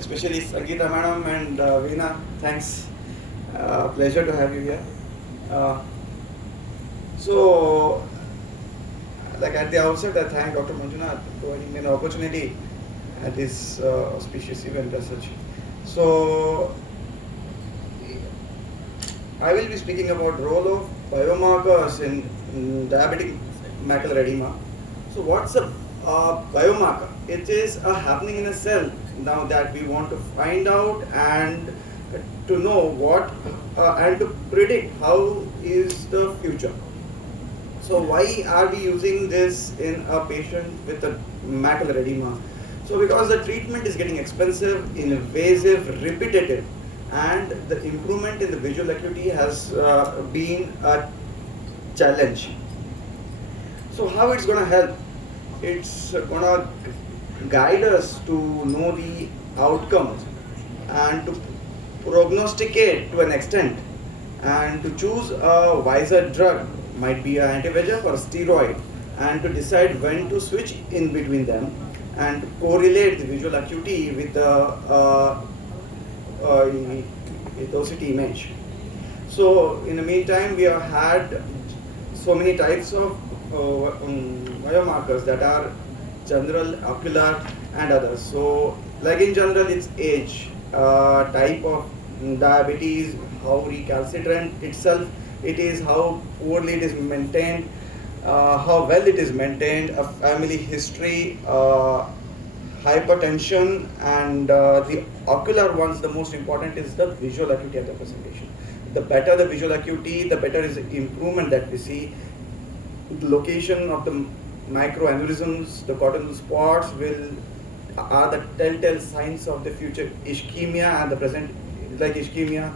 especially Sangeeta Madam and Veena. Thanks. Pleasure to have you here. Uh, so, like at the outset, I thank Dr. Manjunath for providing me an opportunity at this auspicious event as such. So, I will be speaking about role of biomarkers in diabetic macular edema. So, what's a biomarker? It is a happening in a cell now that we want to find out and to know what and to predict how is the future. So why are we using this in a patient with a macular edema? So because the treatment is getting expensive, invasive, repetitive, and the improvement in the visual acuity has been a challenge. So how it's going to help? It's going to guide us to know the outcome and to prognosticate to an extent and to choose a wiser drug, might be an anti-VEGF or steroid, and to decide when to switch in between them and correlate the visual acuity with the OCT image. So in the meantime, we have had so many types of biomarkers that are general, ocular, and others. So like in general, it's age, type of diabetes, how recalcitrant itself it is, how poorly it is maintained, how well it is maintained, a family history, hypertension, and the ocular ones, the most important is the visual acuity of the presentation. The better the visual acuity, the better is the improvement that we see. The location of the microaneurysms, the cortical spots are the telltale signs of the future ischemia and the present like ischemia.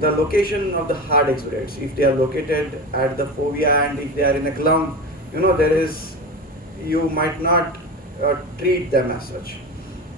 The location of the hard exudates, if they are located at the fovea and if they are in a clump, you might not treat them as such.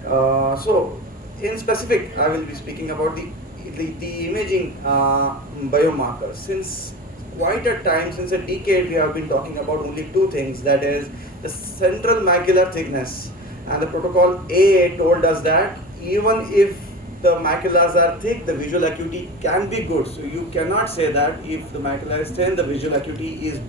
So in specific, I will be speaking about the imaging biomarkers. Since quite a time, since a decade, we have been talking about only two things, that is the central macular thickness, and the protocol A told us that even if the maculas are thick, the visual acuity can be good. So you cannot say that if the macula is thin, the visual acuity is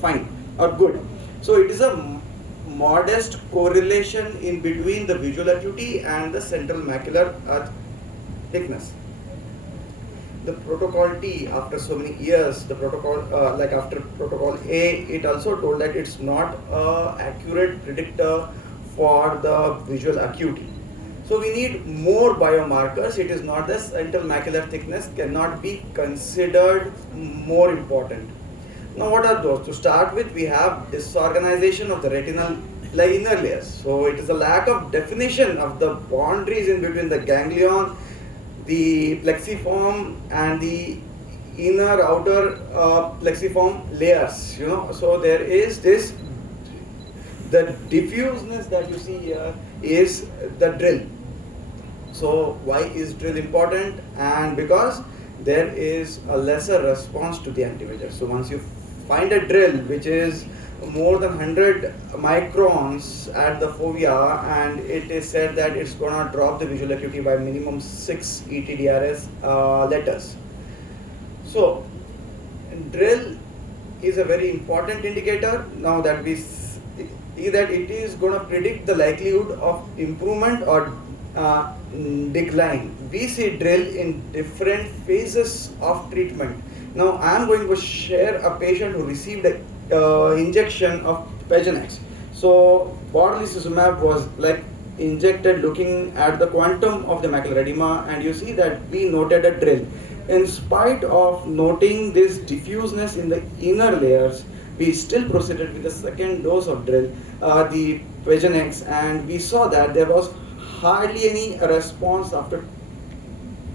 fine or good. So it is a modest correlation in between the visual acuity and the central macular thickness. The protocol T, after so many years, the protocol like after protocol A, it also told that it's not an accurate predictor for the visual acuity. So we need more biomarkers. It is not the central macular thickness cannot be considered more important. Now what are those? To start with, we have disorganization of the retinal inner layers. So it is a lack of definition of the boundaries in between the ganglion, the plexiform, and the inner outer plexiform layers. So there is this, the diffuseness that you see here is the drill. So why is drill important? And because there is a lesser response to the anti-VEGF. So once you find a drill which is more than 100 microns at the fovea, and it is said that it's gonna drop the visual acuity by minimum 6 ETDRS letters. So drill is a very important indicator. Now that we see that it is gonna predict the likelihood of improvement or decline. We see drill in different phases of treatment. Now I am going to share a patient who received an injection of Pegenex. So bortezomib was injected looking at the quantum of the macular edema, and you see that we noted a drill. In spite of noting this diffuseness in the inner layers, we still proceeded with the second dose of drill, the Pegenex, and we saw that there was hardly any response after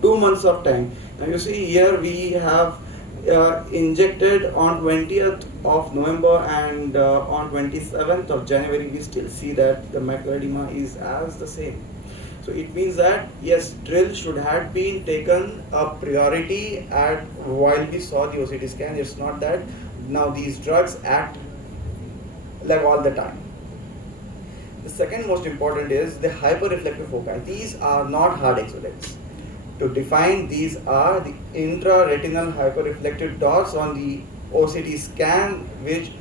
2 months of time. Now you see here we have injected on 20th of November, and on 27th of January we still see that the macular edema is as the same. So it means that yes, drill should have been taken a priority at while we saw the OCT scan. It's not that now these drugs act all the time. The second most important is the hyperreflective foci. These are not hard exudates. To define, these are the intraretinal hyperreflective dots on the OCT scan, which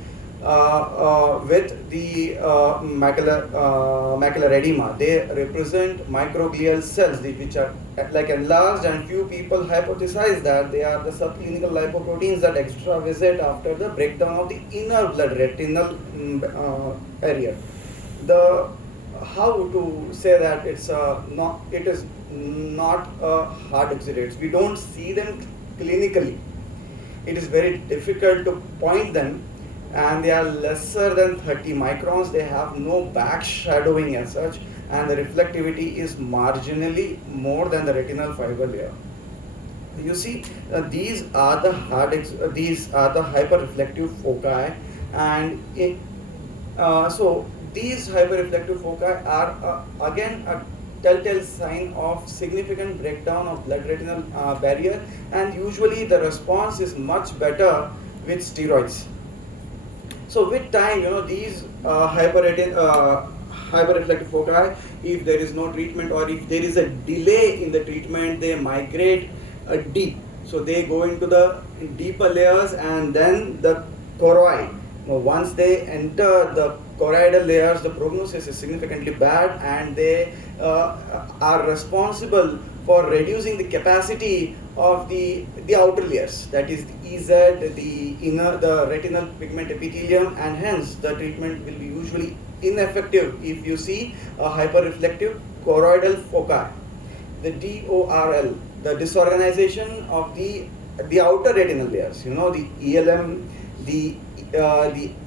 with the macular edema. They represent microglial cells which are like enlarged, and few people hypothesize that they are the subclinical lipoproteins that extravasate after the breakdown of the inner blood retinal area. The how to say that it is not a hard exudates. We don't see them clinically. It is very difficult to point them, and they are lesser than 30 microns. They have no back shadowing as such, and the reflectivity is marginally more than the retinal fiber layer. You see, these are the these are the hyperreflective foci, and so these hyperreflective foci are again a telltale sign of significant breakdown of blood retinal barrier, and usually the response is much better with steroids. So with time, these hyperreflective foci, if there is no treatment or if there is a delay in the treatment, they migrate deep. So they go into the deeper layers, and then the choroid. Once they enter the choroidal layers, the prognosis is significantly bad, and they are responsible for reducing the capacity of the outer layers, that is the EZ, the retinal pigment epithelium, and hence the treatment will be usually ineffective if you see a hyperreflective choroidal foci. The DORL, the disorganization of the outer retinal layers, the ELM, the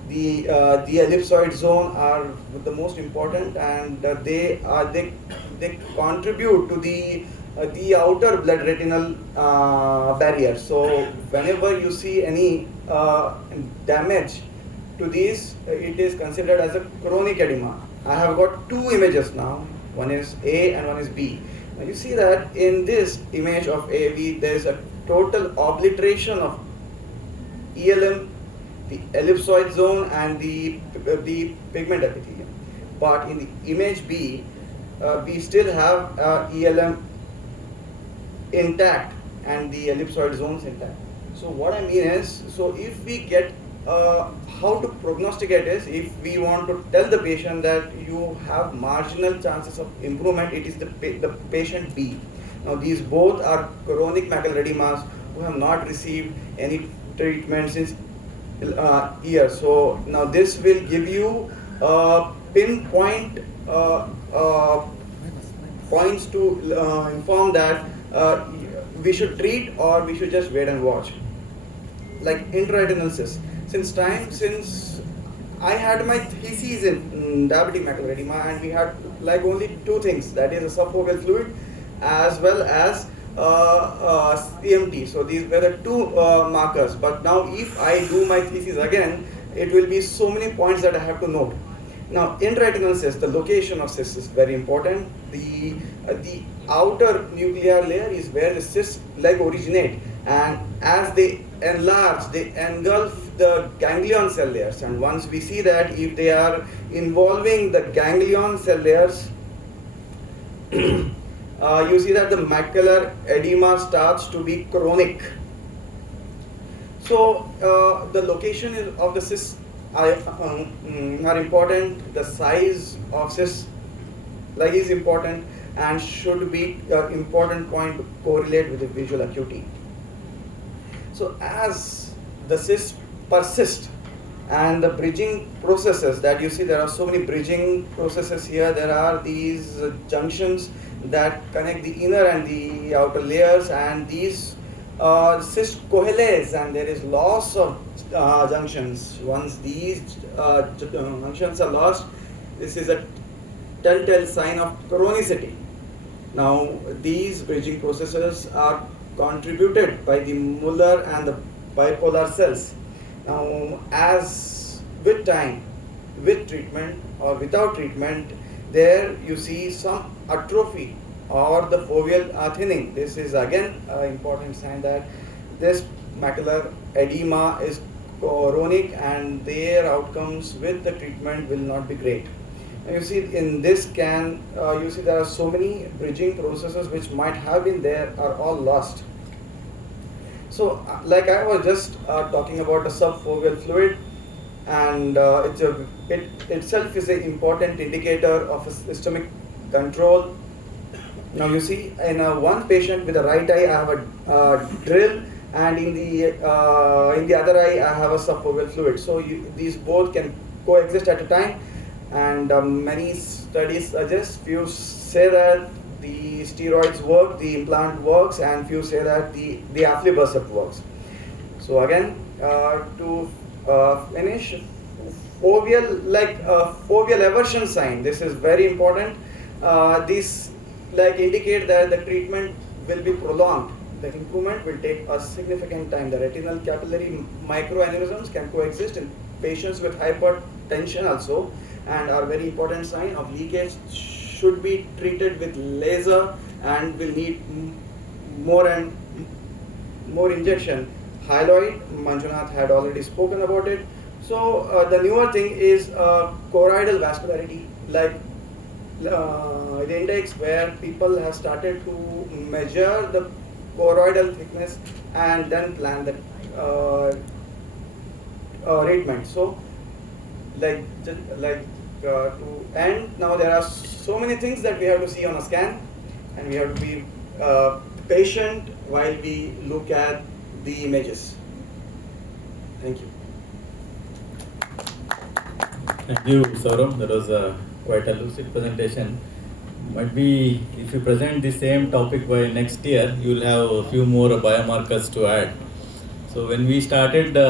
ellipsoid zone are the most important, and they contribute to the outer blood retinal barrier. So whenever you see any damage to these, it is considered as a chronic edema. I have got two images now. One is A and one is B. Now you see that in this image of A, there is a total obliteration of ELM, the ellipsoid zone, and the pigment epithelium. But in the image B, we still have ELM intact and the ellipsoid zones intact. So what I mean is, so if we get how to prognosticate is, if we want to tell the patient that you have marginal chances of improvement, it is the patient B. Now these both are chronic macular edemas who have not received any treatment since years. So now this will give you pinpoint points to inform that we should treat or we should just wait and watch. Like intraretinal cysts. Since I had my thesis in diabetic macular edema, and we had like only two things, that is a subfoveal fluid as well as CMT. So these were the two markers. But now if I do my thesis again, it will be so many points that I have to note. Now intraretinal cyst, the location of cyst is very important. The outer nuclear layer is where the cysts like originate, and as they enlarge, they engulf the ganglion cell layers, and once we see that if they are involving the ganglion cell layers, you see that the macular edema starts to be chronic. So the location of the cysts are important. The size of cysts is important and should be an important point to correlate with the visual acuity. So as the cysts persist and the bridging processes that you see, there are so many bridging processes here. There are these junctions that connect the inner and the outer layers, and these cysts coalesce, and there is loss of junctions. Once these junctions are lost, this is a telltale sign of chronicity. Now these bridging processes are contributed by the Muller and the bipolar cells. Now as with time, with treatment or without treatment, there you see some atrophy or the foveal thinning. This is again an important sign that this macular edema is chronic and their outcomes with the treatment will not be great. You see in this scan, you see there are so many bridging processes which might have been there are all lost. So, like I was just talking about a subfoveal fluid, and it itself is an important indicator of a systemic control. Now you see, in one patient with the right eye, I have a drill, and in the other eye, I have a subfoveal fluid. So these both can coexist at a time, and many studies suggest few say that the steroids work, the implant works, and few say that the aflibercept works. So again, to finish, foveal eversion sign. This is very important. This like indicate that the treatment will be prolonged. The improvement will take a significant time. The retinal capillary microaneurysms can coexist in patients with hypertension also, and are very important sign of leakage. Should be treated with laser and will need more and more injection. Hyaloid, Manjunath had already spoken about it. So the newer thing is choroidal vascularity, like the index, where people have started to measure the choroidal thickness and then plan the treatment. So, to end, now there are so many things that we have to see on a scan, and we have to be patient while we look at the images. Thank you. Thank you, Saurabh. That was quite a lucid presentation. Might be if you present the same topic by next year, you will have a few more biomarkers to add. So when we started